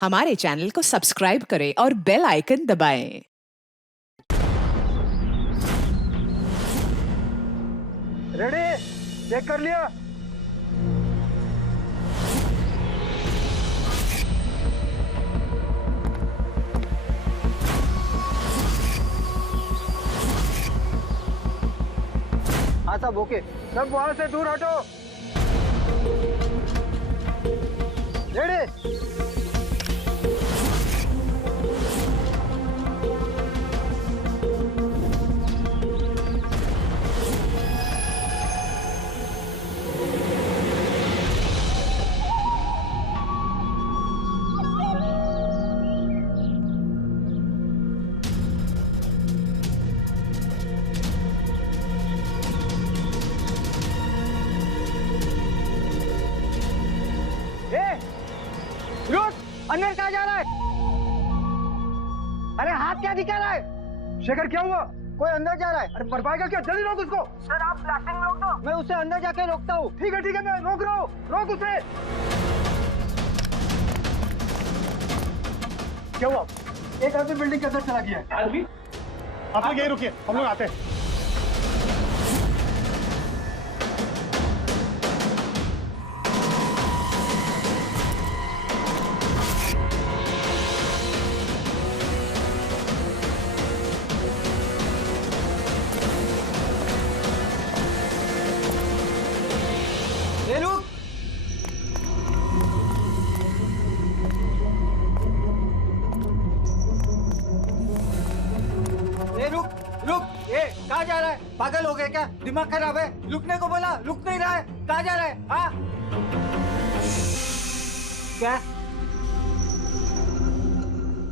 हमारे चैनल को सब्सक्राइब करें और बेल आइकन दबाएं। रेडी? चेक कर लिया? हाँ सब ओके। सब वहां से दूर हटो। रेडी? रुक! अंदर कहाँ जा रहा है? अरे हाथ क्या दिखा रहा है? शेखर क्या हुआ? कोई अंदर जा रहा है। अरे मर पाएगा क्या? जल्दी रोक उसको। सर आप ब्लास्टिंग रोक दो। मैं उसे अंदर जाके रोकता हूँ। ठीक है मैं रोक रहा हूँ। रोक उसे। क्या हुआ? एक आदमी बिल्डिंग के अंदर चला गया है। आदमी? आप लोग यहीं रुकिए, हम लोग आते हैं। रुक! ए, कहाँ जा रहा है? पागल हो गया क्या? दिमाग खराब है? रुकने को बोला, रुक नहीं रहा है। कहाँ जा रहा है? हाँ? क्या?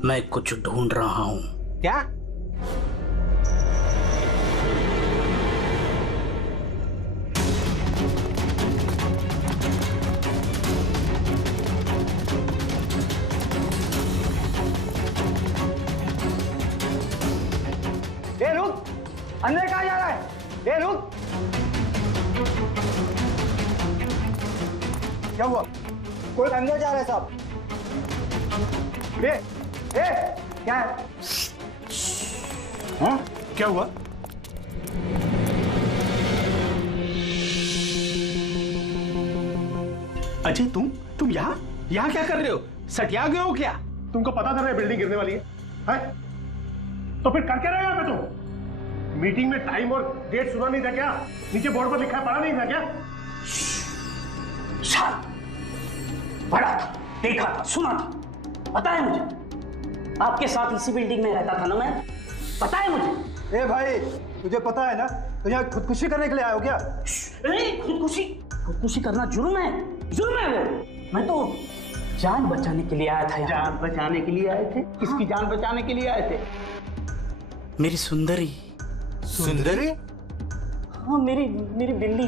मैं कुछ ढूंढ रहा हूँ। क्या? ए रुक! अंदर कहाँ जा रहा है? ए रुक! क्या हुआ? कोई अंदर जा रहा है साहब। ए क्या है? हाँ? क्या हुआ? अजय तुम यहाँ क्या कर रहे हो? सटिया गए हो क्या? तुमको पता था ना बिल्डिंग गिरने वाली है? तो फिर कर क्या रहे हो यहाँ पे तुम? मीटिंग में टाइम और डेट सुना नहीं था क्या? नीचे बोर्ड पर लिखा है, पढ़ा नहीं था क्या? पढ़ा था, देखा था, सुना था। पता है मुझे, आपके साथ इसी बिल्डिंग में रहता था ना मैं। पता है मुझे। ए भाई, तुझे पता है ना? तो यहाँ खुदकुशी करने के लिए आए हो क्या? खुदकुशी करना जुर्म है। जुर्म है वो। मैं तो जान बचाने के लिए आया था यहाँ। जान बचाने के लिए आए थे? किसकी जान बचाने के लिए आए थे? मेरी सुंदरी। सुंदरी? हाँ, मेरी बिल्ली।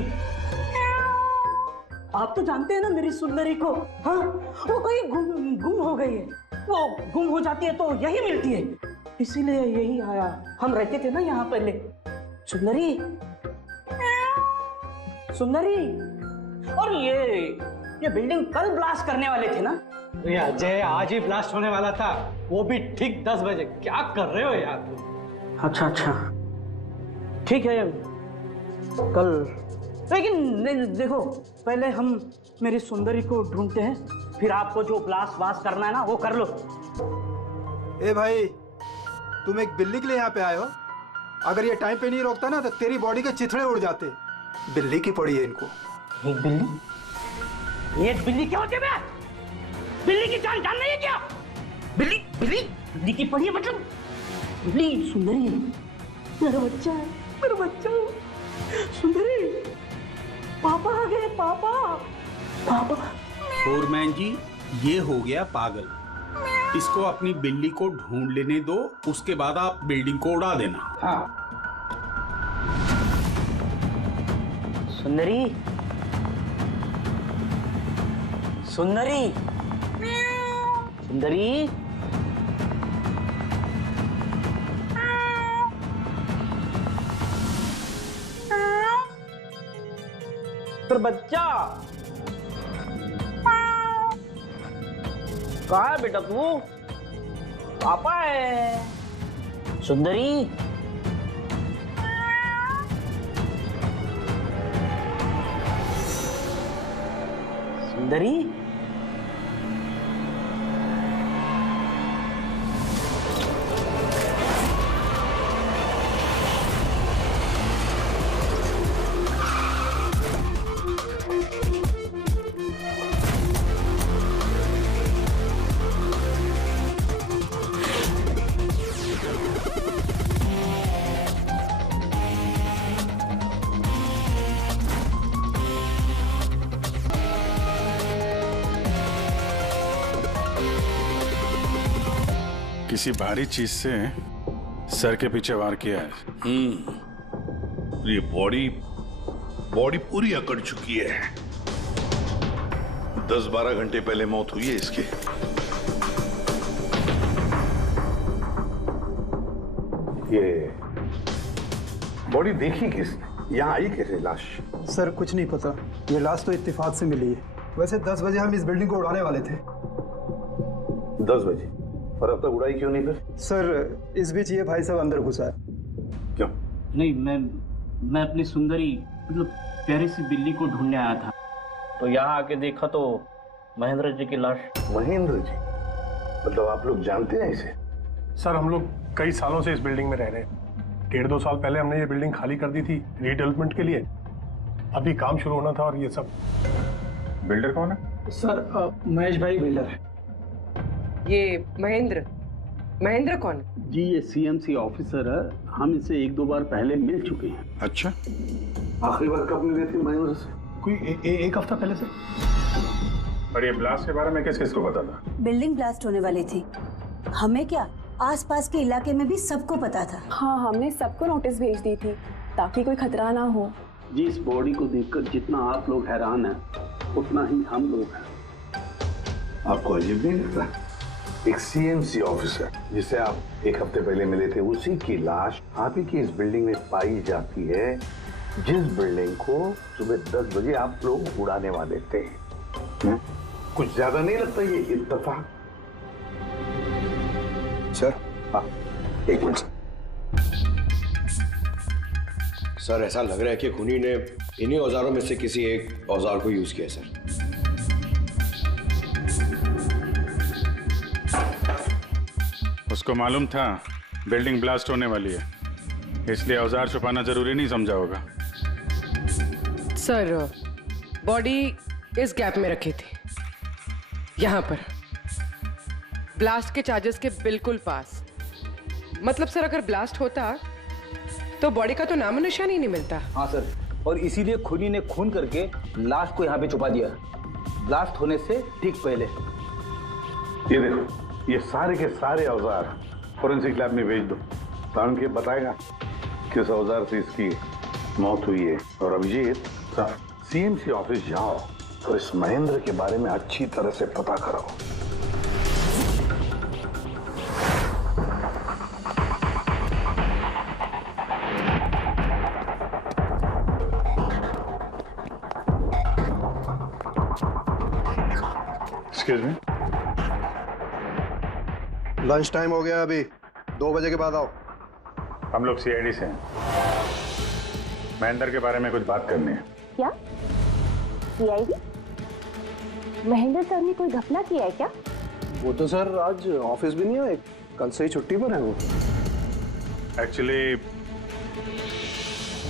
आप तो जानते हैं ना मेरी सुंदरी को। हाँ, वो कहीं गुम हो गई है। वो गुम हो जाती है तो यही मिलती है, इसीलिए यही आया। हम रहते थे ना यहाँ पहले। सुंदरी, और ये बिल्डिंग कल ब्लास्ट करने वाले थे ना? अजय, आज ही ब्लास्ट होने वाला था, वो भी ठीक 10 बजे। क्या कर रहे हो यार? अच्छा, ठीक है कल। लेकिन देखो, पहले हम मेरी सुंदरी को ढूंढते हैं, फिर आपको जो ब्लास्ट वास्ट करना है ना वो कर लो। ए भाई, तुम एक बिल्ली के लिए यहाँ पे आए हो? अगर ये टाइम पे नहीं रोकता ना तो तेरी बॉडी के चिथड़े उड़ जाते। बिल्ली की पड़ी है इनको। एक बिल्ली क्या होती है बे? बिल्ली की जान नहीं है क्या? बिल्ली की पड़ी है मतलब? बिल्ली सुंदरी है, मेरा बच्चा सुंदरी। पापा आ गए, पापा। फोरमैन जी, ये हो गया पागल। इसको अपनी बिल्ली को ढूंढ लेने दो, उसके बाद आप बिल्डिंग को उड़ा देना। हाँ। सुंदरी। पर बच्चा कहाँ है बेटा तू? पापा है। सुंदरी, सुंदरी, किसी भारी चीज से सर के पीछे वार किया है। ये बॉडी पूरी अकड़ चुकी है। 10-12 घंटे पहले मौत हुई है इसकी। ये बॉडी देखी किसने? यहाँ आई कैसे लाश? सर कुछ नहीं पता, ये लाश तो इत्तेफाक से मिली है। वैसे 10 बजे हम इस बिल्डिंग को उड़ाने वाले थे। 10 बजे? और अब तक उड़ाई क्यों नहीं फिर? सर इस बीच ये भाई साहब अंदर घुसा है। क्यों? नहीं, मैं अपनी सुंदरी मतलब प्यारी सी बिल्ली को ढूंढने आया था, तो यहाँ आके देखा तो महेंद्र जी की लाश। महेंद्र जी? मतलब आप लोग जानते हैं इसे? सर हम लोग कई सालों से इस बिल्डिंग में रह रहे हैं। 1.5-2 साल पहले हमने ये बिल्डिंग खाली कर दी थी रीडेवलपमेंट के लिए। अभी काम शुरू होना था और ये सब। बिल्डर कौन है? सर महेश भाई बिल्डर है। ये महेंद्र कौन? जी ये सीएमसी ऑफिसर है, हम इसे 1-2 बार पहले मिल चुके हैं। अच्छा, आखिरी बार कब मिले थे महेंद्र से? कोई एक हफ्ता पहले सर। और ये ब्लास्ट के बारे में किस किस को पता था? बिल्डिंग ब्लास्ट होने वाली थी, हमें क्या आसपास के इलाके में भी सबको पता था। हाँ, हमने सबको नोटिस भेज दी थी ताकि कोई खतरा ना हो। जी इस बॉडी को देखकर जितना आप लोग हैरान हैं उतना ही हम लोग हैं। आपको अजीब नहीं लगता? एक सीएमसी ऑफिसर जिसे आप 1 हफ्ते पहले मिले थे, उसी की लाश आप ही की इस बिल्डिंग में पाई जाती है, जिस बिल्डिंग को सुबह 10 बजे आप लोग उड़ाने वाले थे। कुछ ज्यादा नहीं लगता ये इत्तेफाक? सर हाँ, एक मिनट सर, ऐसा लग रहा है कि खूनी ने इन्हीं औजारों में से किसी एक औजार को यूज किया सर। उसको मालूम था बिल्डिंग ब्लास्ट होने वाली है, इसलिए औजार छुपाना जरूरी नहीं समझा होगा। सर बॉडी इस गैप में रखी थी, यहाँ पर ब्लास्ट के चार्जेस के बिल्कुल पास। मतलब सर अगर ब्लास्ट होता तो बॉडी का तो नामो निशान ही नहीं मिलता। हाँ सर, और इसीलिए खूनी ने खून करके लाश को यहाँ पे छुपा दिया, ब्लास्ट होने से ठीक पहले। ये देखो, ये सारे के सारे औजार फोरेंसिक लैब में भेज दो, कारण के बताएगा किस औजार से इसकी मौत हुई है। और अभिजीत, सीएमसी ऑफिस जाओ और इस महेंद्र के बारे में अच्छी तरह से पता करो। एक्सक्यूज मी, लंच टाइम हो गया, अभी 2 बजे के बाद आओ। हम लोग सीआईडी से हैं, महेंद्र के बारे में कुछ बात करनी है। क्या सीआईडी? महेंद्र सर ने कोई घपला किया है क्या? वो तो सर आज ऑफिस भी नहीं आए, कल से ही छुट्टी पर है वो। एक्चुअली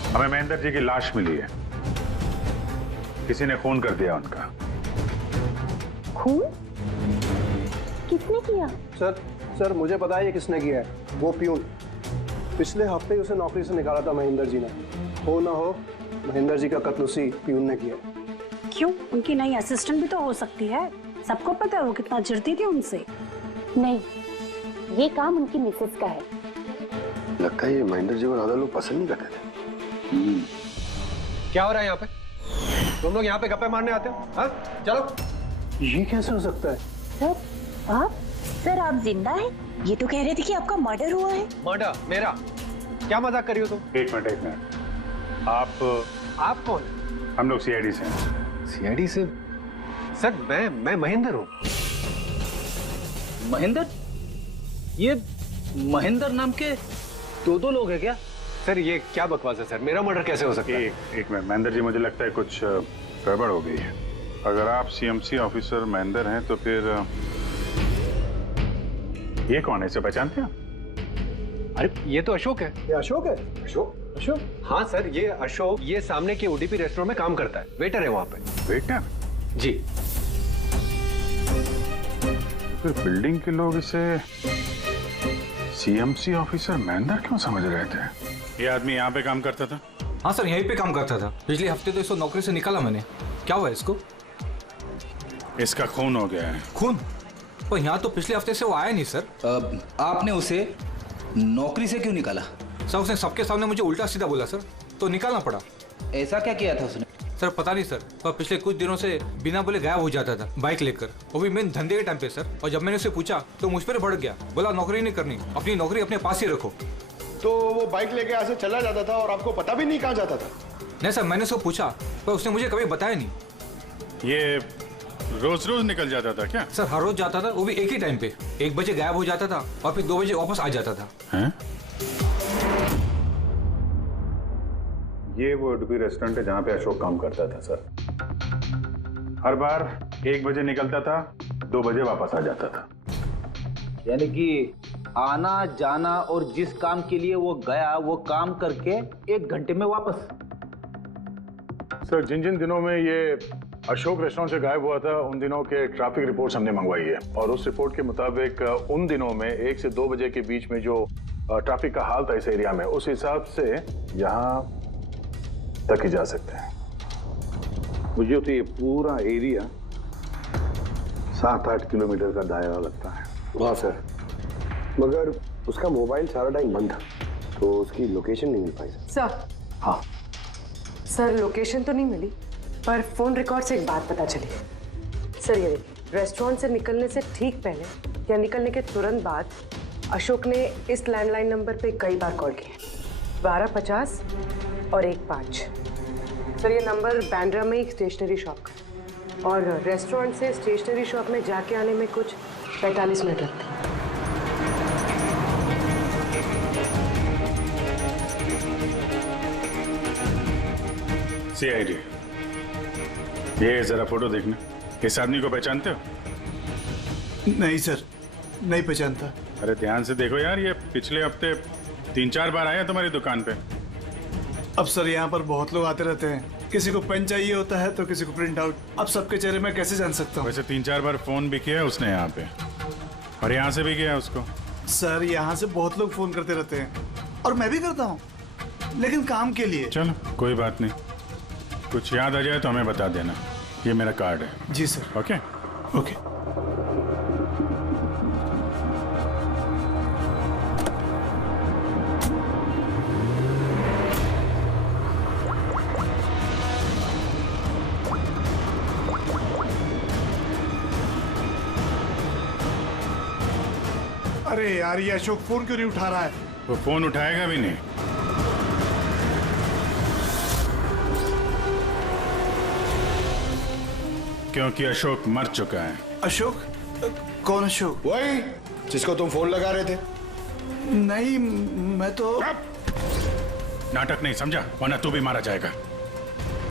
हमें महेंद्र जी की लाश मिली है, किसी ने खून कर दिया उनका। खून? किसने किया? सर मुझे पता है ये किसने किया है, वो प्यून। पिछले हफ्ते ही उसे नौकरी से निकाला था महेंद्र जी ने। हो ना हो महेंद्र जी का कत्ल उसी प्यून ने किया। क्यों? उनकी नई असिस्टेंट भी तो हो सकती है, सबको पता है वो कितना चिढ़ती थी उनसे। नहीं, ये काम उनकी मिसेस का है। लगता है ये महेंद्र जी को ज्यादा लोग पसंद नहीं करते थे। क्या हो रहा है यहाँ पे? तुम लोग यहाँ पे गप्पे मारने आते हो? हाँ चलो। ये कैसे हो सकता है? सर आप? सर आप जिंदा हैं? ये तो कह रहे थे कि आपका मर्डर हुआ है। मर्डर? मेरा? क्या मजाक कर रही हो तुम? एक मिनट, आप कौन? हम लोग सीआईडी से हैं। सीआईडी से? सर मैं महेंद्र हूँ। महेंद्र, ये महेंद्र नाम के दो लोग हैं क्या? सर ये क्या बकवास है सर, मेरा मर्डर कैसे हो सकता है? एक मिनट महेंद्र जी, मुझे लगता है कुछ गड़बड़ हो गई है। अगर आप सीएमसी ऑफिसर महेंद्र हैं तो फिर ये कौन है, इसे पहचानते हैं? अरे ये तो अशोक है। ये अशोक है? अशोक? हाँ सर, ये अशोक ये सामने के ओडीपी रेस्टोरेंट में काम करता है, वेटर है वहाँ पे। वेटर? जी। फिर बिल्डिंग के लोग इसे सीएमसी ऑफिसर महेंद्र क्यों समझ रहे थे? ये आदमी यहाँ पे काम करता था? हाँ सर, यहीं पे काम करता था। पिछले हफ्ते तो इसको नौकरी से निकाला मैंने। क्या हुआ इसको? इसका खून हो गया है। खून? पर यहाँ तो पिछले हफ्ते से वो आया नहीं सर। आपने उसे नौकरी से क्यों निकाला? सर उसने सबके सामने मुझे उल्टा सीधा बोला सर, तो निकालना पड़ा। ऐसा क्या किया था उसने? सर पता नहीं सर, पर पिछले कुछ दिनों से बिना बोले गायब हो जाता था बाइक लेकर, वो भी मेन धंधे के टाइम पे सर। और जब मैंने उसे पूछा तो मुझ पर भड़क गया, बोला नौकरी नहीं करनी, अपनी नौकरी अपने पास ही रखो। तो वो बाइक लेके यहाँ से चला जाता था और आपको पता भी नहीं कहाँ जाता था? नहीं सर, मैंने उसको पूछा पर उसने मुझे कभी बताया नहीं। ये रोज रोज निकल जाता था क्या? सर हर रोज जाता था, वो भी एक ही टाइम पे। 1 बजे गायब हो जाता था और फिर 2 बजे वापस आ जाता था। हैं? ये वो उडुपी रेस्टोरेंट है जहाँ पे अशोक काम करता था सर। हर बार 1 बजे निकलता था, 2 बजे वापस आ जाता था। यानी कि आना जाना और जिस काम के लिए वो गया वो काम करके 1 घंटे में वापस। सर जिन जिन दिनों में ये अशोक रेस्टोरेंट से गायब हुआ था उन दिनों के ट्रैफिक रिपोर्ट्स हमने मंगवाई है, और उस रिपोर्ट के मुताबिक उन दिनों में 1 से 2 बजे के बीच में जो ट्रैफिक का हाल था इस एरिया में, उस हिसाब से यहाँ तक ही जा सकते हैं। मुझे तो ये पूरा एरिया 7-8 किलोमीटर का दायरा लगता है। हाँ सर, मगर उसका मोबाइल सारा टाइम बंद था, तो उसकी लोकेशन नहीं मिल पाई सर। हाँ सर लोकेशन तो नहीं मिली, पर फोन रिकॉर्ड से एक बात पता चली। सर ये देखिए, रेस्टोरेंट से निकलने से ठीक पहले या निकलने के तुरंत बाद अशोक ने इस लैंडलाइन नंबर पे कई बार कॉल किया, 1250 और 15। सर ये नंबर बांद्रा में एक स्टेशनरी शॉप का, और रेस्टोरेंट से स्टेशनरी शॉप में जाके आने में कुछ 45 मिनट लगते हैं। सीआईडी, ये जरा फोटो देखना। इस आदमी को पहचानते हो? नहीं सर, नहीं पहचानता। अरे ध्यान से देखो यार, ये पिछले हफ्ते 3-4 बार आया तुम्हारी दुकान पे। अब सर यहाँ पर बहुत लोग आते रहते हैं, किसी को पेन चाहिए होता है तो किसी को प्रिंट आउट। अब सबके चेहरे मैं कैसे जान सकता हूँ? वैसे 3-4 बार फोन भी किया उसने यहाँ पे, और यहाँ से भी किया उसको। सर यहाँ से बहुत लोग फोन करते रहते हैं, और मैं भी करता हूँ, लेकिन काम के लिए। चलो कोई बात नहीं, कुछ याद आ जाए तो हमें बता देना। ये मेरा कार्ड है। जी सर। Okay okay. अरे यार, ये अशोक फोन क्यों नहीं उठा रहा है? वो फोन उठाएगा भी नहीं। क्योंकि अशोक मर चुका है। अशोक? कौन अशोक? वही जिसको तुम फोन लगा रहे थे। नहीं, मैं तो नाटक नहीं समझा, वरना तू भी मारा जाएगा।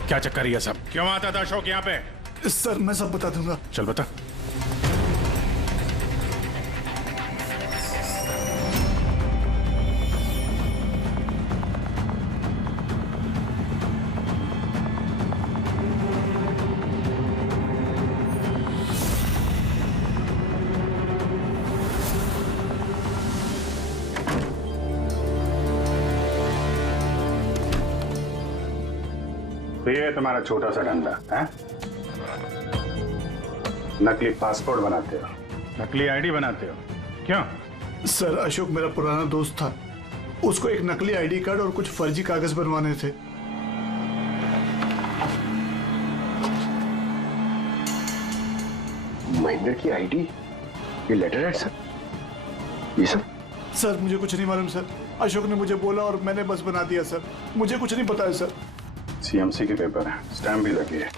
क्या चक्कर ये सब? क्यों आता था अशोक यहाँ पे? सर मैं सब बता दूंगा। चल बता। तो ये तुम्हारा छोटा सा धंधा है? नकली पासपोर्ट बनाते हो, नकली आईडी बनाते हो, क्यों? सर अशोक मेरा पुराना दोस्त था, उसको एक नकली आईडी कार्ड और कुछ फर्जी कागज बनवाने थे। महेंद्र की आईडी, ये लेटर है सर, ये सब? सर मुझे कुछ नहीं मालूम सर, अशोक ने मुझे बोला और मैंने बस बना दिया सर, मुझे कुछ नहीं पता है सर। सीएमसी के पेपर है, स्टैम्प भी लगी है।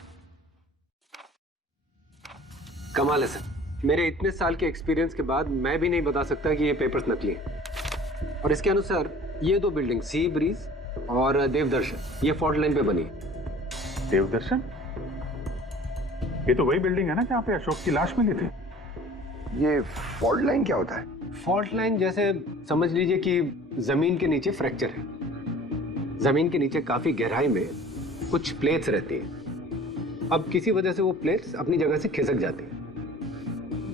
कमाल है सर, मेरे इतने साल के एक्सपीरियंस के बाद मैं भी नहीं बता सकता कि ये पेपर्स नकली हैं। और इसके अनुसार ये दो बिल्डिंग सी ब्रीज और देवदर्शन ये फॉल्ट लाइन पे बनी है। देवदर्शन? ये तो वही बिल्डिंग है ना जहाँ पे अशोक की लाश मिली थी। ये फॉल्ट लाइन क्या होता है? फॉल्ट लाइन जैसे समझ लीजिए कि जमीन के नीचे फ्रैक्चर है। जमीन के नीचे काफी गहराई में कुछ प्लेट्स रहती हैं। अब किसी वजह से वो प्लेट्स अपनी जगह से खिसक जाती हैं।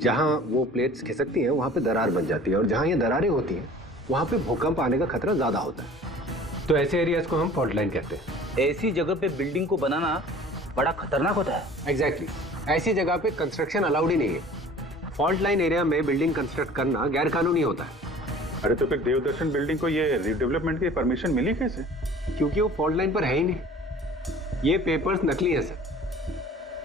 जहां वो प्लेट्स खिसकती हैं वहां पे दरार बन जाती है और जहां ये दरारें होती हैं वहां पे भूकंप आने का खतरा ज्यादा होता है। तो ऐसे एरियाज को हम फॉल्ट लाइन कहते हैं। ऐसी जगह पे बिल्डिंग को बनाना बड़ा खतरनाक होता है। एग्जैक्टली ऐसी जगह पे कंस्ट्रक्शन अलाउड ही नहीं है। फॉल्ट लाइन एरिया में बिल्डिंग कंस्ट्रक्ट करना गैर कानूनी होता है। अरे तो फिर देवदर्शन बिल्डिंग को ये रिडेवलपमेंट की परमिशन मिली कैसे? क्योंकि वो फॉल्ट लाइन पर है ही नहीं। ये पेपर्स नकली है सर।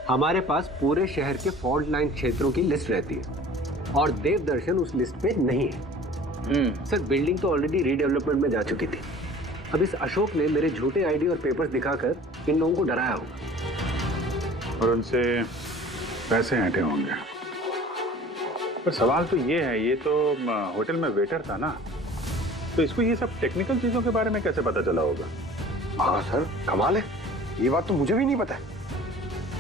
हमारे पास पूरे शहर के फॉल्ट लाइन क्षेत्रों की लिस्ट रहती है और देवदर्शन उस लिस्ट पे नहीं है। सर बिल्डिंग तो ऑलरेडी रीडेवलपमेंट में जा चुकी थी। अब इस अशोक ने मेरे झूठे आईडी और पेपर्स दिखाकर इन लोगों को डराया होगा और उनसे पैसे ऐंठे होंगे। पर सवाल तो ये है, ये तो होटल में वेटर था ना, तो इसको ये सब टेक्निकल चीजों के बारे में कैसे पता चला होगा? हाँ सर कमाल है, ये बात तो मुझे भी नहीं पता है।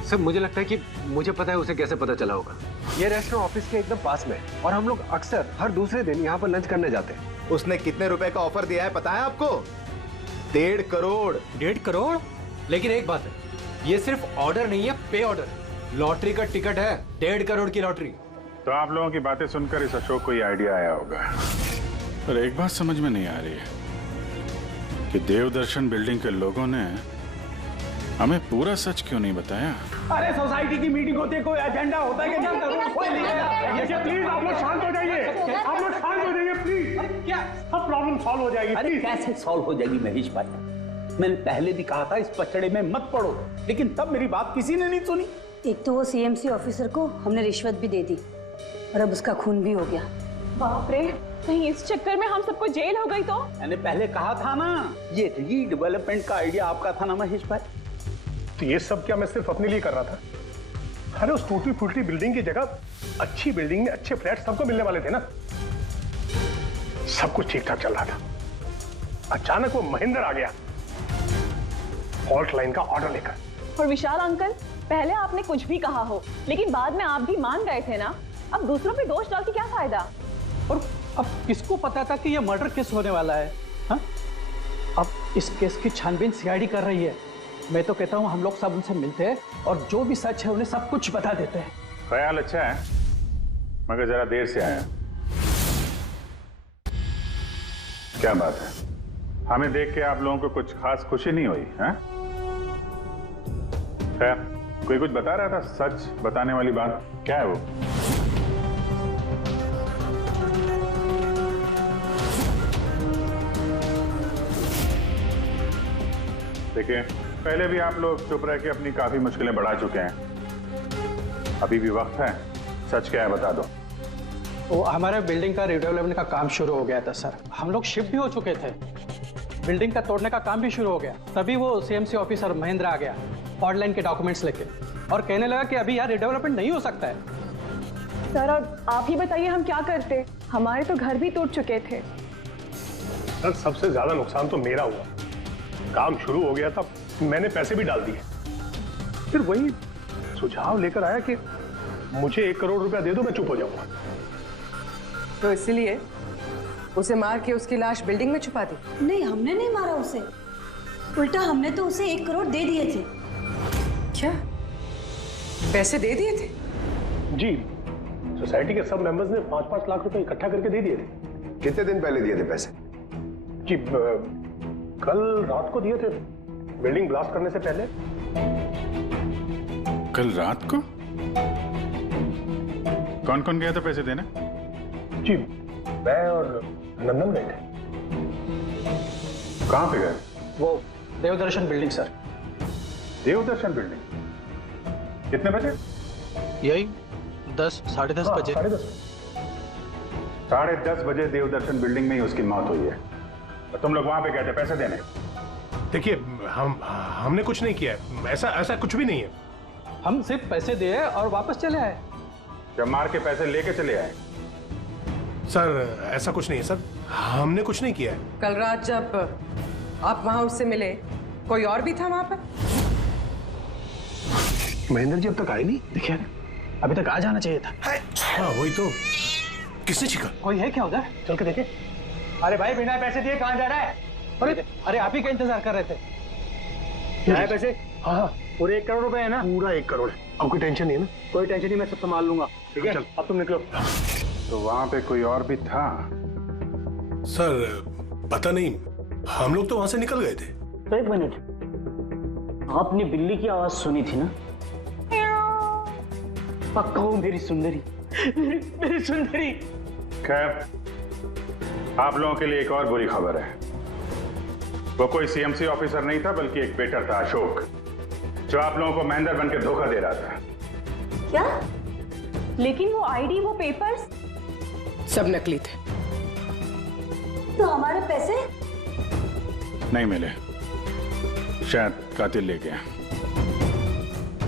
सर मुझे लगता है कि मुझे पता है उसे कैसे पता चला होगा। ये रेस्टोरेंट ऑफिस के एकदम पास में है और हम लोग अक्सर हर दूसरे दिन यहाँ पर लंच करने जाते हैं। उसने कितने रुपए का ऑफर दिया है पता है आपको? 1.5 करोड़। 1.5 करोड़? लेकिन एक बात है, ये सिर्फ ऑर्डर नहीं है, पे ऑर्डर। लॉटरी का टिकट है, 1.5 करोड़ की लॉटरी। तो आप लोगों की बातें सुनकर इस अशोक को ये आइडिया आया होगा। पर एक बात समझ में नहीं आ रही है कि देवदर्शन बिल्डिंग के लोगों ने हमें पूरा सच क्यों नहीं बताया? अरे सोसाइटी की मीटिंग होती है, कोई एजेंडा होता है कि नहीं? प्लीज आप लोग शांत हो जाइए, आप लोग शांत हो जाइए प्लीज। क्या सब प्रॉब्लम सॉल्व हो जाएगी? अरे कैसे सॉल्व हो जाएगी महेश भाई? मैंने पहले भी कहा था इस पचड़े में मत पड़ो, लेकिन तब मेरी बात किसी ने नहीं सुनी। एक तो वो सीएमसी ऑफिसर को हमने रिश्वत भी दे दी और अब उसका खून भी हो गया। बाप रे, कहीं इस चक्कर में हम सबको जेल हो गई तो? मैंने पहले कहा था ना, ये रीडेवलपमेंट का आइडिया आपका था ना महेश भाई? तो ये सब क्या मैं सिर्फ अपने लिए कर रहा था? अरे उस टूटी फूटी बिल्डिंग की जगह अच्छी बिल्डिंग में अच्छे फ्लैट सबको मिलने वाले थे ना। सब कुछ ठीक ठाक चल रहा था, अचानक वो महेंद्र आ गया फॉल्ट लाइन का ऑर्डर लेकर। और विशाल अंकल, पहले आपने कुछ भी कहा हो, लेकिन बाद में आप भी मान गए थे ना। अब दूसरों पे दोष डाल के क्या फायदा? और अब किसको पता था कि ये मर्डर केस होने वाला है? हा? अब इस केस की छानबीन सीआईडी कर रही है। मैं तो कहता हूँ हम लोग सब उनसे मिलते हैं और जो भी सच है उन्हें सब कुछ बता देते हैं। ख्याल अच्छा है, मगर जरा देर से आया। क्या बात है, हमें देख के आप लोगों को कुछ खास खुशी नहीं हुई? हैं? खैर, कोई कुछ बता रहा था, सच बताने वाली बात क्या है वो? देखिए, पहले भी आप लोग चुप रह के अपनी काफी मुश्किलें बढ़ा चुके हैं। अभी भी वक्त है, सच क्या है बता दो। वो हमारे बिल्डिंग का रिडेवलपमेंट का काम शुरू हो गया था सर। हम लोग शिफ्ट भी हो चुके थे, बिल्डिंग का तोड़ने का काम भी शुरू हो गया। तभी वो सीएमसी ऑफिसर महेंद्र आ गया फॉल्ट लाइन के डॉक्यूमेंट्स लेके और कहने लगा कि अभी यार रिडेवलपमेंट नहीं हो सकता है। सर अब आप ही बताइए हम क्या करते? हमारे तो घर भी टूट चुके थे। सर सबसे ज्यादा नुकसान तो मेरा हुआ। काम शुरू हो गया था, मैंने पैसे भी डाल दिए। फिर वही सुझाव लेकर आया कि मुझे 1 करोड़ रुपया दे दो, मैं चुप हो जाऊंगा। तो इसलिए उसे मार के उसकी लाश बिल्डिंग में छुपा दी? नहीं, हमने नहीं मारा उसे, उल्टा हमने तो उसे 1 करोड़ दे दिए थे। क्या पैसे दे दिए थे? जी, सोसाइटी के सब मेंबर्स ने 5-5 लाख रुपए इकट्ठा करके दे दिए थे। कितने दिन पहले दिए थे पैसे? जी कल रात को दिए थे, बिल्डिंग ब्लास्ट करने से पहले। कल रात को? कौन कौन गया था पैसे देने? जी मैं और नंदन गए थे। कहाँ पे गए? वो देवदर्शन बिल्डिंग सर। देवदर्शन बिल्डिंग? कितने बजे? यही 10, 10:30 बजे। 10:30 बजे देवदर्शन बिल्डिंग में ही उसकी मौत हुई है। तो तुम लोग वहां पे गए थे पैसे देने? देखिए हमने कुछ नहीं किया है, ऐसा कुछ भी नहीं है। हम सिर्फ पैसे दिए और वापस चले आए। जब मार के पैसे लेके चले आए। सर ऐसा कुछ नहीं है सर, हमने कुछ नहीं किया है। कल रात जब आप वहां उससे मिले, कोई और भी था वहां पर? महेंद्र जी अब तक आए नहीं, देखिए अभी तक आ जाना चाहिए था। हाँ वही तो, किसने छिका? कोई है क्या उधर? चल के देखे। अरे भाई बिना पैसे दिए कहाँ जा रहा है? अरे आप ही का इंतजार कर रहे थे। क्या है पैसे? हाँ पूरे 1 करोड़ रुपए है ना? पूरा 1 करोड़ है। अब कोई टेंशन नहीं है ना? कोई टेंशन नहीं, मैं सब संभाल लूंगा। ठीक है, अब तुम निकलो। तो वहां पे कोई और भी था? सर पता नहीं, हम लोग तो वहां से निकल गए थे। तो 1 मिनट, आपने बिल्ली की आवाज सुनी थी ना? पक्का हूँ मेरी सुंदरी, मेरी सुंदरी। खैर, आप लोगों के लिए एक और बुरी खबर है। वो कोई सीएमसी ऑफिसर नहीं था, बल्कि एक वेटर था, अशोक, जो आप लोगों को महेंद्र बन के धोखा दे रहा था। क्या? लेकिन वो आईडी, वो पेपर्स सब नकली थे। तो हमारे पैसे? नहीं मिले, शायद कातिल ले गया।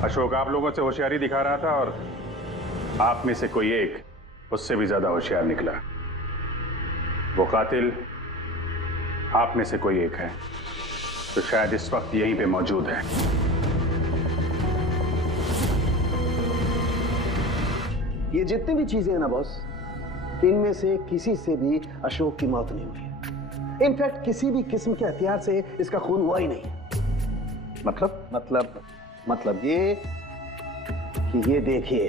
अशोक आप लोगों से होशियारी दिखा रहा था और आप में से कोई एक उससे भी ज्यादा होशियार निकला। वो कातिल आप में से कोई एक है, तो शायद इस वक्त यहीं पे मौजूद है। ये जितनी भी चीजें हैं ना बॉस, इनमें से किसी से भी अशोक की मौत नहीं हुई है। इनफैक्ट किसी भी किस्म के हथियार से इसका खून हुआ ही नहीं है। मतलब ये कि ये देखिए,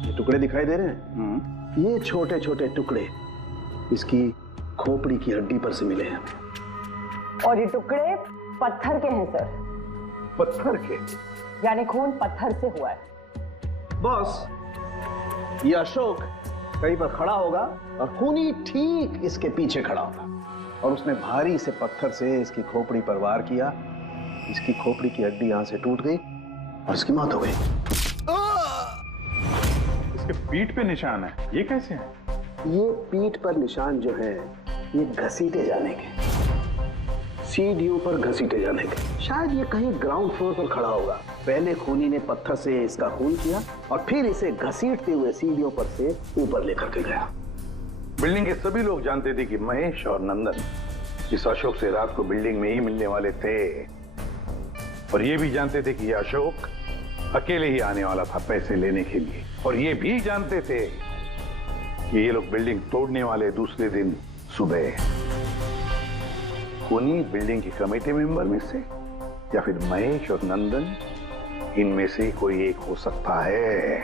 ये टुकड़े दिखाई दे रहे हैं? ये छोटे छोटे टुकड़े इसकी खोपड़ी की हड्डी पर से मिले हैं। और ये टुकड़े पत्थर के हैं सर। पत्थर के? यानी खून पत्थर से हुआ है। बॉस, ये अशोक कहीं पर खड़ा होगा और खूनी ठीक इसके पीछे खड़ा होगा, और उसने भारी से पत्थर से इसकी खोपड़ी पर वार किया। इसकी खोपड़ी की हड्डी यहां से टूट गई और इसकी मौत हो गई। इसके पीठ पे निशान है, ये कैसे है? ये पीठ पर निशान जो है, ये घसीटे जाने के, सीढ़ियों पर घसीटे जाने के। शायद ये कहीं ग्राउंड फ्लोर पर खड़ा होगा। पहले खूनी ने पत्थर से इसका खून किया और फिर इसे घसीटते हुए सीढ़ियों पर से ऊपर लेकर के गया। बिल्डिंग के सभी लोग जानते थे कि महेश और नंदन इस अशोक से रात को बिल्डिंग में ही मिलने वाले थे, और ये भी जानते थे कि ये अशोक अकेले ही आने वाला था पैसे लेने के लिए, और ये भी जानते थे कि ये लोग बिल्डिंग तोड़ने वाले दूसरे दिन सुबह। खूनी बिल्डिंग की कमेटी मेंबर में से या फिर महेश और नंदन, इनमें से कोई एक हो सकता है।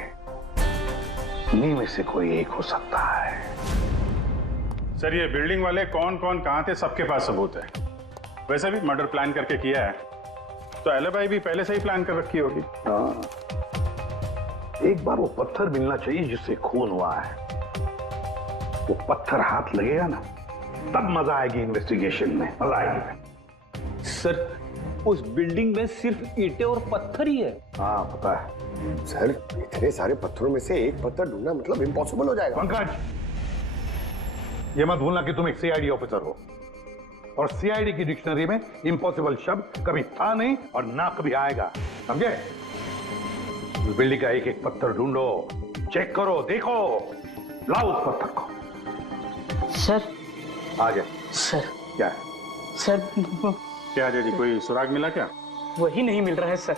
इन्हीं में से कोई एक हो सकता है। सर ये बिल्डिंग वाले कौन कौन कहां थे, सबके पास सबूत है। वैसे भी मर्डर प्लान करके किया है, तो एलिबाई भी पहले से ही प्लान कर रखी होगी। हाँ, एक बार वो पत्थर मिलना चाहिए जिससे खून हुआ है। वो पत्थर हाथ लगेगा ना, तब मजा आएगी इन्वेस्टिगेशन में, मजा आएगी। सर उस बिल्डिंग में सिर्फ ईंटें और पत्थर ही है। हाँ पता है सर, इतने सारे पत्थरों में से एक पत्थर ढूंढना मतलब इम्पॉसिबल हो जाएगा। पंकज, ये मत भूलना कि तुम एक सीआईडी ऑफिसर हो, और सीआईडी की डिक्शनरी में इम्पॉसिबल शब्द कभी था नहीं और ना कभी आएगा, समझे? उस बिल्डिंग का एक एक पत्थर ढूंढो, चेक करो, देखो, लाओ उस पत्थर को। सर आ गया। सर क्या है? सर क्या जी, कोई सुराग मिला क्या? वही नहीं मिल रहा है सर।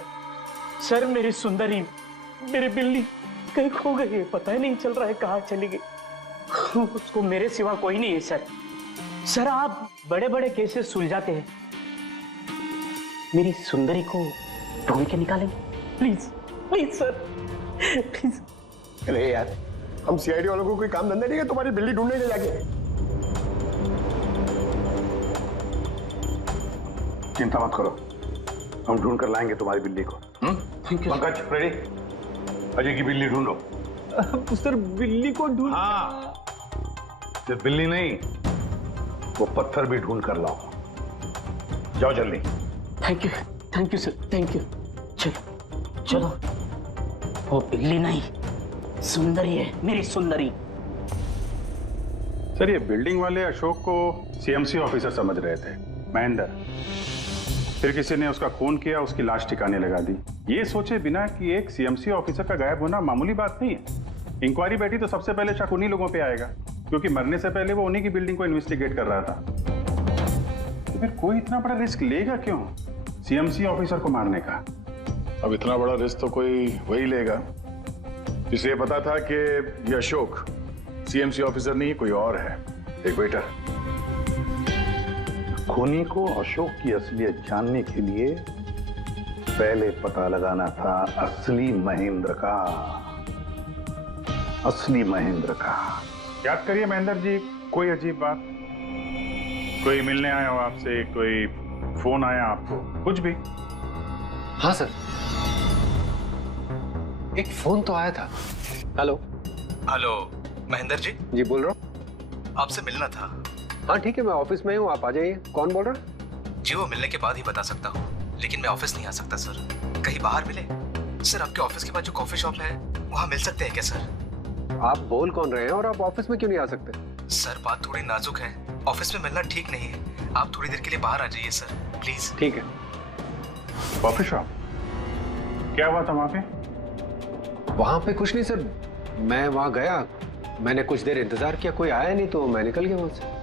सर मेरी सुंदरी, मेरी बिल्ली कहीं खो गई है, पता ही नहीं चल रहा है कहाँ चली गई। उसको मेरे सिवा कोई नहीं है सर। सर आप बड़े बड़े केसेस सुलझाते हैं, मेरी सुंदरी को ढूंढ के निकालेंगे प्लीज, प्लीज सर, प्लीज। अरे यार, हम सीआईडी वालों को कोई काम धंधा नहीं है तुम्हारी बिल्ली ढूंढने ले जाके। चिंता मत करो, हम ढूंढ कर लाएंगे तुम्हारी बिल्ली को। पंकज, रेडी? अजय की बिल्ली ढूंढो। सर बिल्ली को ढूंढ? हाँ, सिर्फ बिल्ली नहीं, वो पत्थर भी ढूंढ कर लाओ। जाओ जल्दी। Thank you sir, thank you. चलो चलो, वो बिल्ली नहीं सुंदरी है, मेरी सुंदरी। सर ये बिल्डिंग वाले अशोक को सीएमसी ऑफिसर समझ रहे थे, महेंद्र। फिर किसी ने उसका खून किया, उसकी लाश ठिकाने लगा दी। ये सोचे बिना कि एक सीएमसी ऑफिसर का गायब होना मामूली बात नहीं है। इंक्वायरी बैठी तो सबसे पहले शक उन्हीं लोगों पे आएगा, क्योंकि मरने से पहले वो उन्हीं की बिल्डिंग को इन्वेस्टिगेट कर रहा था। तो फिर कोई इतना बड़ा रिस्क लेगा क्यों सीएमसी ऑफिसर को मारने का? अब इतना बड़ा रिस्क तो कोई वही लेगा जिसे पता था कि ये अशोक सीएमसी ऑफिसर नहीं कोई और है। एक बेटा, खूनी को अशोक की असलियत जानने के लिए पहले पता लगाना था असली महेंद्र का। असली महेंद्र का। याद करिए महेंद्र जी, कोई अजीब बात, कोई मिलने आया हो आपसे, कोई फोन आया आपको, कुछ भी? हाँ सर, एक फोन तो आया था। Hello hello Mahendra ji. जी बोल रहा हूँ। आपसे मिलना था। हाँ ठीक है, मैं ऑफिस में हूँ, आप आ जाइए। कौन बोल रहा? जी वो मिलने के बाद ही बता सकता हूँ, लेकिन मैं ऑफिस नहीं आ सकता सर। कहीं बाहर मिले सर? आपके ऑफिस के पास जो कॉफी शॉप है वहाँ मिल सकते हैं क्या सर? आप बोल कौन रहे हैं और आप ऑफिस में क्यों नहीं आ सकते? सर बात थोड़ी नाजुक है, ऑफिस में मिलना ठीक नहीं है। आप थोड़ी देर के लिए बाहर आ जाइए सर, प्लीज। ठीक है। Coffee shop? क्या हुआ था वहाँ पे? वहाँ पे कुछ नहीं सर, मैं वहाँ गया, मैंने कुछ देर इंतजार किया, कोई आया नहीं तो मैं निकल गया वहाँ से।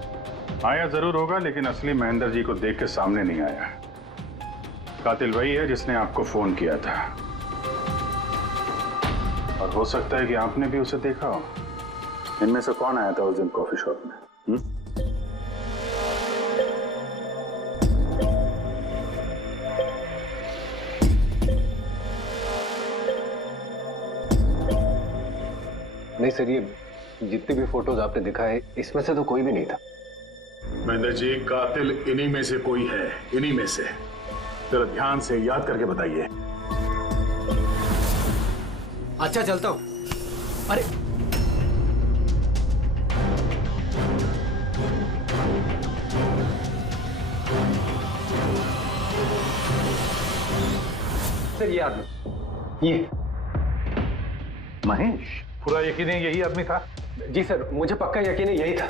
आया जरूर होगा, लेकिन असली महेंद्र जी को देख के सामने नहीं आया। कातिल वही है जिसने आपको फोन किया था, और हो सकता है कि आपने भी उसे देखा हो। इनमें से कौन आया था उस दिन कॉफी शॉप में? नहीं सर, ये जितनी भी फोटोज आपने दिखाए इसमें से तो कोई भी नहीं था। महेंद्र जी, कातिल इन्हीं में से कोई है, इन्हीं में से। जरा ध्यान से याद करके बताइए। अच्छा चलता हूँ। अरे सर ये आदमी, ये महेश, पूरा यकीन है यही आदमी था? जी सर, मुझे पक्का यकीन है यही था।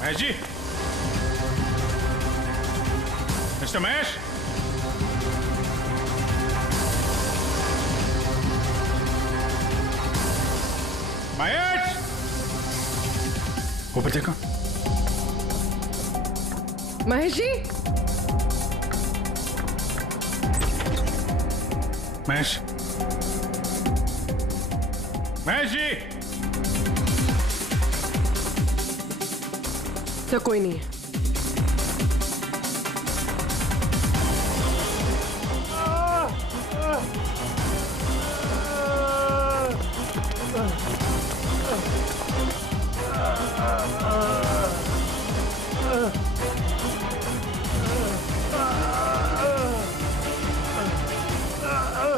महेश जी, मिस्टर महेश, महेश, ऊपर देखो। महेश जी, महेश, महेश जी। सर कोई नहीं है।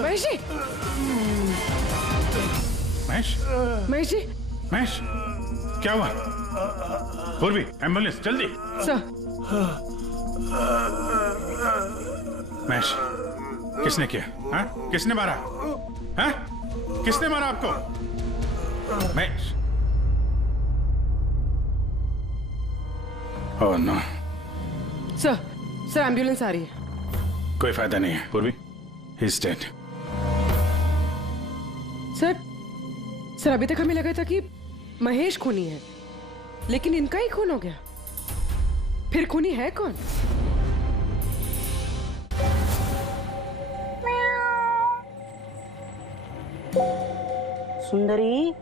महेश जी। महेश। महेश जी। महेश क्या हुआ? पूर्वी एम्बुलेंस जल्दी। सर। महेश किसने किया? हाँ? किसने मारा? हाँ? किसने मारा आपको? Mahesh. Oh no. Sir ambulance आ रही है। कोई फायदा नहीं है पूर्वी, ही इज डेड। सर अभी तक हमें लगा था कि महेश खूनी है, लेकिन इनका ही खून हो गया। फिर खूनी है कौन? सुंदरी,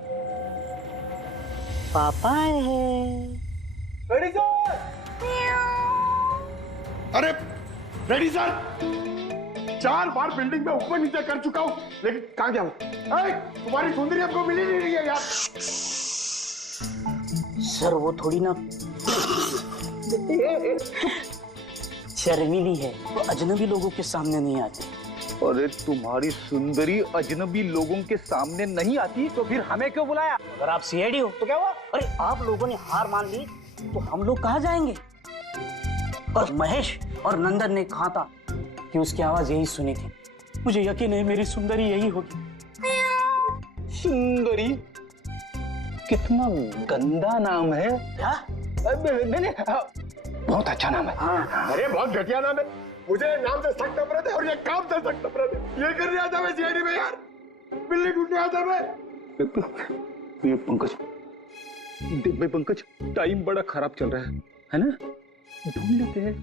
पापा आए हैं। Ready sir. अरे रेडी सर, 4 बार बिल्डिंग में ऊपर नीचे कर चुका हूँ, लेकिन कहाँ गया हूँ? तुम्हारी सुंदरी हमको मिली नहीं रही है यार। सर वो थोड़ी ना शर्मीली है, वो अजनबी लोगों के सामने नहीं आती। अरे तुम्हारी सुंदरी अजनबी लोगों के सामने नहीं आती तो फिर हमें क्यों बुलाया? अगर आप सीआईडी हो तो क्या हुआ? अरे आप लोगों ने हार मान ली तो हम लोग कहाँ जाएंगे? और महेश और नंदन ने कहा था कि उसकी आवाज यही सुनी थी। मुझे यकीन है मेरी सुंदरी यही होगी। सुंदरी कितना गंदा नाम है। क्या? नहीं, बहुत अच्छा नाम है। अरे बहुत घटिया नाम है। मुझे नाम से सख्त नफरत है और ये काम से सख्त नफरत है। ये कर रहा था मैं सीआईडी में यार, बिल्ली ढूंढने आता मैं। ये पंकज, देख भाई पंकज, टाइम बड़ा खराब चल रहा है ना? ढूंढ लेते हैं।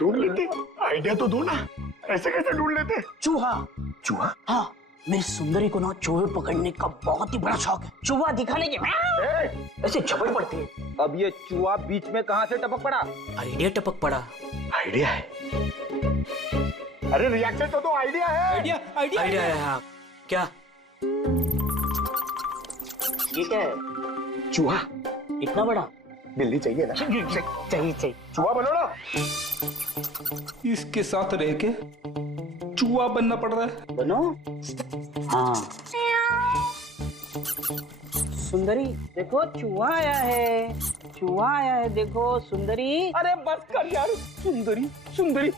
ढूंढ लेते? आइडिया तो दो ना, ऐसे कैसे ढूंढ लेते? चूहा। चूहा? हाँ, मेरी सुंदरी को ना चूहे पकड़ने का बहुत ही बड़ा शौक है। चूहा दिखाने के ऐसे झपट पड़ती है। अब ये चूहा बीच में कहाँ से टपक पड़ा? आइडिया टपक पड़ा। आइडिया है? अरे रिएक्शन तो आइडिया है। आइडिया है। हाँ क्या? ये क्या है? चूहा। इतना बड़ा? बिल्ली चाहिए ना? चाहिए। चूहा बनो ना। इसके साथ रह के चूहा बनना पड़ रहा है। बनो। हाँ सुंदरी देखो चूहा आया है, चूहा आया है देखो सुंदरी। अरे बस कर यार, सुंदरी सुंदरी।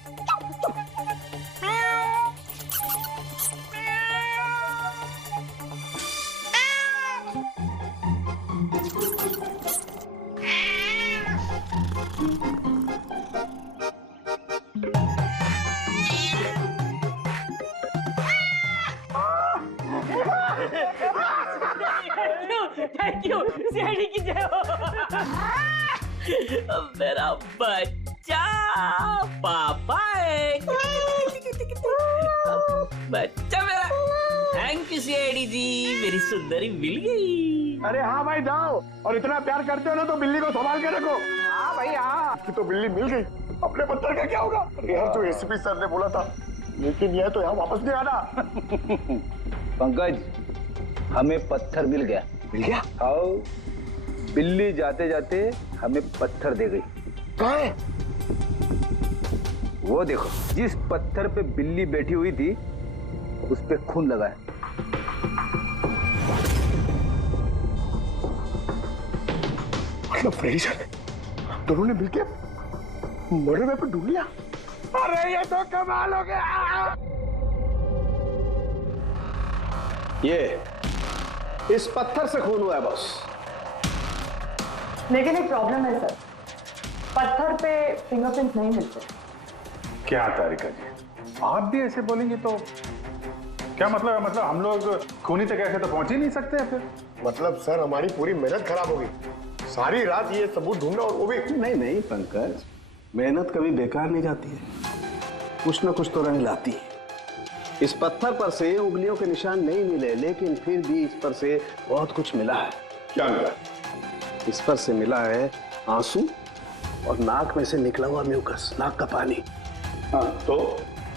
थैंक यू सीआईडी की जय हो। मेरा बच्चा पापा है। बच्चा मेरा। थैंक यू सीआईडी जी, मेरी सुंदरी मिल गई। अरे हाँ भाई जाओ, और इतना प्यार करते हो ना तो बिल्ली को संभाल के रखो। हाँ भाई हाँ। कि तो बिल्ली मिल गई, अपने पत्थर का क्या होगा? अरे यार जो एसपी सर ने बोला था, लेकिन यह तो यहाँ वापस नहीं आना। पंकज, हमें पत्थर मिल गया। मिल गया? आओ, बिल्ली जाते जाते हमें पत्थर दे गई। कहाँ है? वो देखो, जिस पत्थर पे बिल्ली बैठी हुई थी उस पे खून लगा है। मतलब फ्रेडी सर दोनों ने मिलकर मर्डर वेपन ढूंढ लिया। अरे ये तो कमाल हो गया। ये इस पत्थर से खून हुआ है बॉस। लेकिन एक प्रॉब्लम है सर, पत्थर पे फिंगरप्रिंट नहीं मिलते। क्या तारिका जी, आप भी ऐसे बोलेंगे तो क्या मतलब है? मतलब हम लोग खूनी तक ऐसे तो पहुंच ही नहीं सकते फिर? मतलब सर हमारी पूरी मेहनत खराब होगी, सारी रात ये सबूत ढूंढना, और वो भी। नहीं पंकज, मेहनत कभी बेकार नहीं जाती है, कुछ ना कुछ तो रंग लाती है। इस पत्थर पर से उंगलियों के निशान नहीं मिले, लेकिन फिर भी इस पर से बहुत कुछ मिला है। क्या मिला? इस पर से मिला है आंसू और नाक में से निकला हुआ म्यूकस, नाक का पानी। हाँ तो?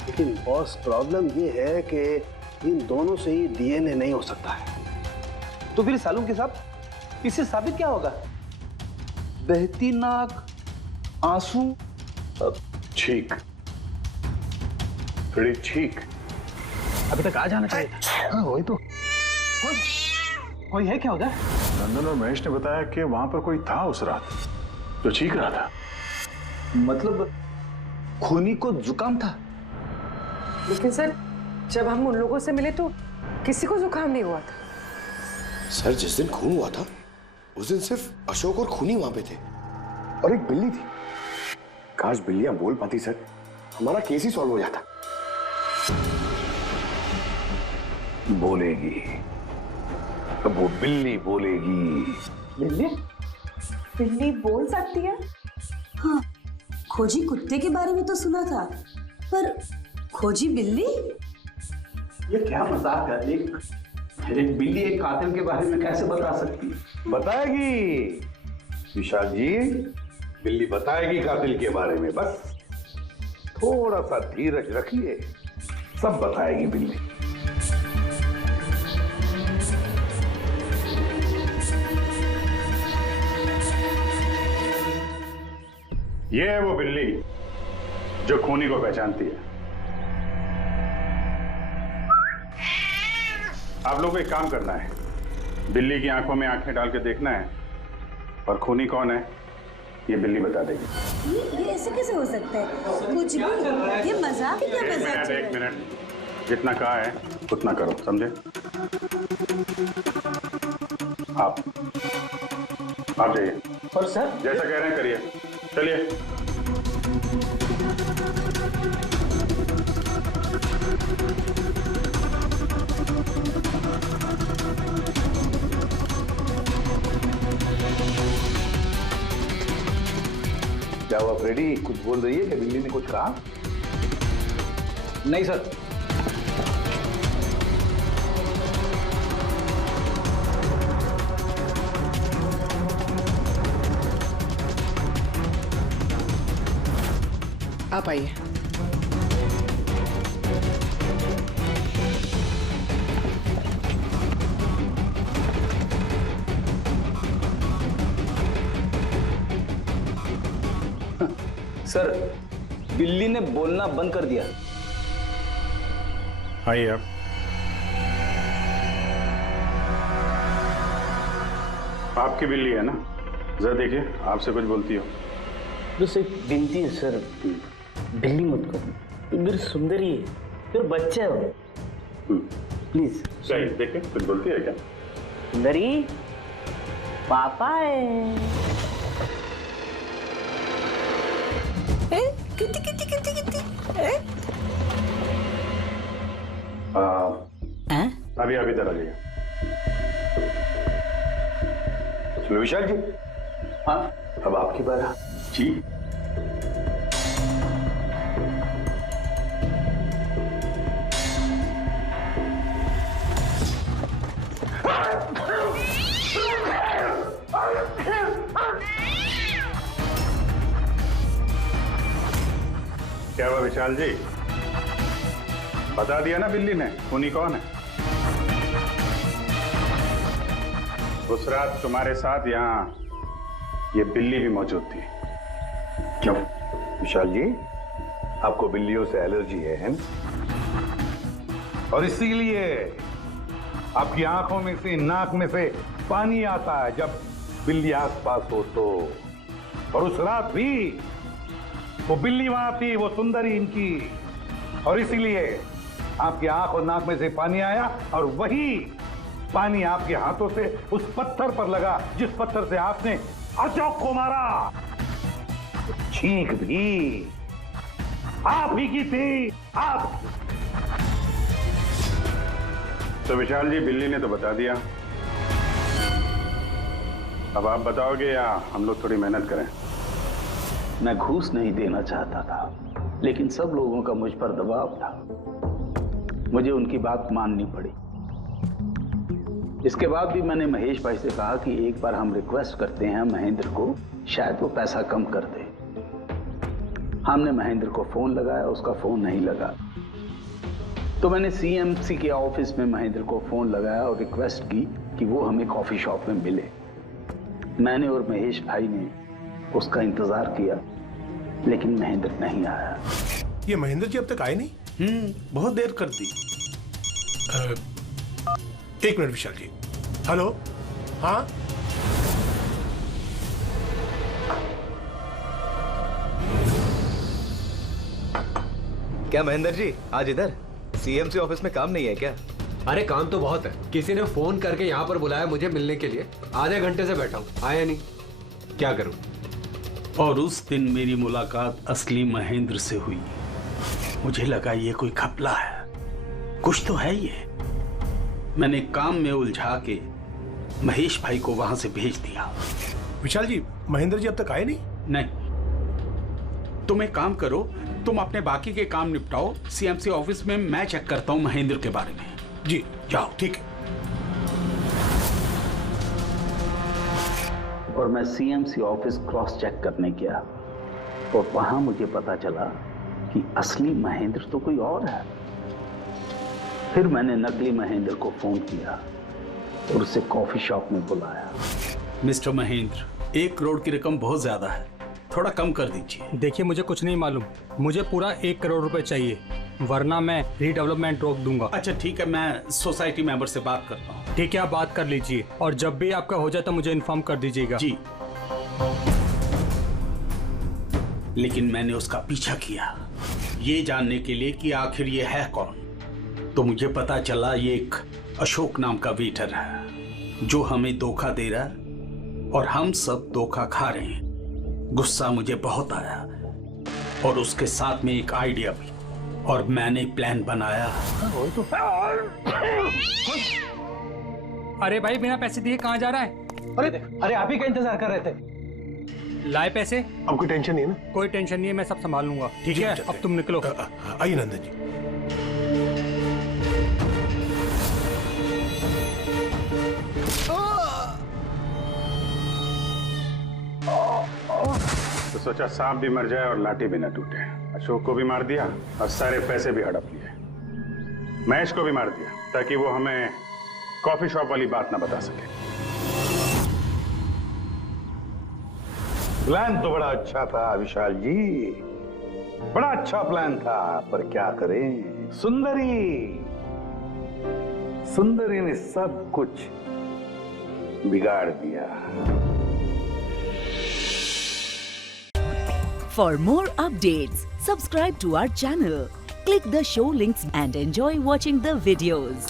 लेकिन बॉस प्रॉब्लम ये है कि इन दोनों से ही डीएनए नहीं हो सकता है। तो फिर सालू के साहब, इससे साबित क्या होगा? बहती नाक, आंसू, छींक, थोड़ी छींक। अभी तक आ जाना चाहिए। हाँ वही तो। कोई है क्या उधर? नंदन और महेश ने बताया कि वहां पर कोई था उस रात जो चीख रहा था। मतलब खूनी को जुकाम था? लेकिन सर, जब हम उन लोगों से मिले तो किसी को जुकाम नहीं हुआ था। सर जिस दिन खून हुआ था उस दिन सिर्फ अशोक और खूनी वहां पे थे और एक बिल्ली थी। काश बिल्लियां बोल पाती सर, हमारा केस ही सॉल्व हो जाता। बोलेगी अब वो बिल्ली बोलेगी। बिल्ली? बिल्ली बोल सकती है? हाँ, खोजी कुत्ते के बारे में तो सुना था, पर खोजी बिल्ली? ये क्या मजाक है? एक बिल्ली एक कातिल के बारे में कैसे बता सकती है? बताएगी विशाल जी, बिल्ली बताएगी कातिल के बारे में। बस थोड़ा सा धीरज रखिए, सब बताएगी बिल्ली। ये है वो बिल्ली जो खूनी को पहचानती है। आप लोगों को एक काम करना है, बिल्ली की आंखों में आंखें डाल के देखना है और खूनी कौन है ये बिल्ली बता देगी। ये ऐसे कैसे हो सकता है? कुछ भी, ये मजाक है क्या? मजाक? एक मिनट, जितना कहा है उतना करो, समझे? आप जाइए। और सर जैसा कह रहे हैं करिए, चलिए। क्या हुआ फ्रेडी, कुछ बोल रही है कि बिल्ली ने कुछ कहा? नहीं सर। आप आइए। सर, बिल्ली ने बोलना बंद कर दिया। आइए आप। आपकी बिल्ली है ना? जरा देखिए, आपसे कुछ बोलती हो। बस एक विनती है सर, बिल्ली मत करो, मेरी सुंदरी है, मेरा बच्चा है वो। प्लीज। सही, देखिए कुछ बोलती है क्या? सुंदरी, पापा है। कितनी कितनी कितनी कितनी? अभी आप इधर आ जाइए। चलो विशाल जी। हाँ अब आपकी बात। जी क्या हुआ विशाल जी? बता दिया ना बिल्ली ने खूनी कौन है? उस रात तुम्हारे साथ यहाँ ये बिल्ली भी मौजूद थी। क्यों विशाल जी, आपको बिल्लियों से एलर्जी है ना? और इसीलिए आपकी आंखों में से, नाक में से पानी आता है जब बिल्ली आसपास हो तो। और उस रात भी वो बिल्ली वहां थी, वो सुंदरी इनकी, और इसीलिए आपकी आंख और नाक में से पानी आया और वही पानी आपके हाथों से उस पत्थर पर लगा जिस पत्थर से आपने अशोक को मारा। चीख भी आप ही की थी, आप। तो विशाल जी, बिल्ली ने तो बता दिया, अब आप बताओगे या हम लोग थोड़ी मेहनत करें? मैं घूस नहीं देना चाहता था, लेकिन सब लोगों का मुझ पर दबाव था। मुझे उनकी बात माननी पड़ी। इसके बाद भी मैंने महेश भाई से कहा कि एक बार हम रिक्वेस्ट करते हैं महेंद्र को, शायद वो पैसा कम कर दे। हमने महेंद्र को फोन लगाया, उसका फोन नहीं लगा। तो मैंने सीएमसी के ऑफिस में महेंद्र को फोन लगाया और रिक्वेस्ट की कि वो हमें कॉफी शॉप में मिले। मैंने और महेश भाई ने उसका इंतजार किया, लेकिन महेंद्र नहीं आया। ये महेंद्र जी अब तक आए नहीं? बहुत देर कर दी। एक मिनट विशाल जी। हेलो, हाँ क्या महेंद्र जी आज इधर? सीएमसी ऑफिस में काम नहीं है क्या? अरे काम तो बहुत है। किसी ने फोन करके यहाँ पर बुलाया मुझे मिलने के लिए। आधे घंटे से बैठा हूँ, आया नहीं, क्या करूँ? और उस दिन मेरी मुलाकात असली महेंद्र से हुई। मुझे लगा ये कोई घपला है, कुछ तो है ये। मैंने काम में उलझा के महेश भाई को वहां से भेज दिया। विशाल जी, महेंद्र जी अब तक आए नहीं? नहीं, तुम एक काम करो, तुम अपने बाकी के काम निपटाओ। सीएमसी ऑफिस में मैं चेक करता हूं महेंद्र के बारे में। जी जाओ, ठीक है। और मैं सीएमसी ऑफिस क्रॉस चेक करने गया और वहां मुझे पता चला कि असली महेंद्र तो कोई और है। फिर मैंने नकली महेंद्र को फोन किया और उसे कॉफी शॉप में बुलाया। मिस्टर महेंद्र, 1 करोड़ की रकम बहुत ज्यादा है, थोड़ा कम कर दीजिए। देखिए, मुझे कुछ नहीं मालूम, मुझे पूरा 1 करोड़ रुपए चाहिए, वरना मैं रीडेवलपमेंट रोक दूंगा। अच्छा ठीक है, मैं सोसाइटी मेंबर से बात करता हूँ। ठीक है, आप बात कर लीजिए और जब भी आपका हो जाए तो मुझे इन्फॉर्म कर दीजिएगा। जी। लेकिन मैंने उसका पीछा किया ये जानने के लिए कि आखिर ये है कौन। तो मुझे पता चला ये एक अशोक नाम का वेटर है जो हमें धोखा दे रहा है और हम सब धोखा खा रहे हैं। गुस्सा मुझे बहुत आया और उसके साथ में एक आइडिया भी, और मैंने प्लान बनाया। अरे भाई, बिना पैसे दिए कहाँ जा रहा है? अरे आप ही का इंतजार कर रहे थे। लाए पैसे? अब कोई टेंशन नहीं है ना? कोई टेंशन नहीं है, मैं सब संभाल लूंगा। ठीक है, अब तुम निकलो। आइए नंदन जी। तो सोचा सांप भी मर जाए और लाठी भी न टूटे। अशोक को भी मार दिया और सारे पैसे भी हड़प लिए। महेश को भी मार दिया ताकि वो हमें कॉफी शॉप वाली बात ना बता सके। प्लान तो बड़ा अच्छा था विशाल जी, बड़ा अच्छा प्लान था, पर क्या करें, सुंदरी ने सब कुछ बिगाड़ दिया। For more updates, subscribe to our channel, click the show links and enjoy watching the videos.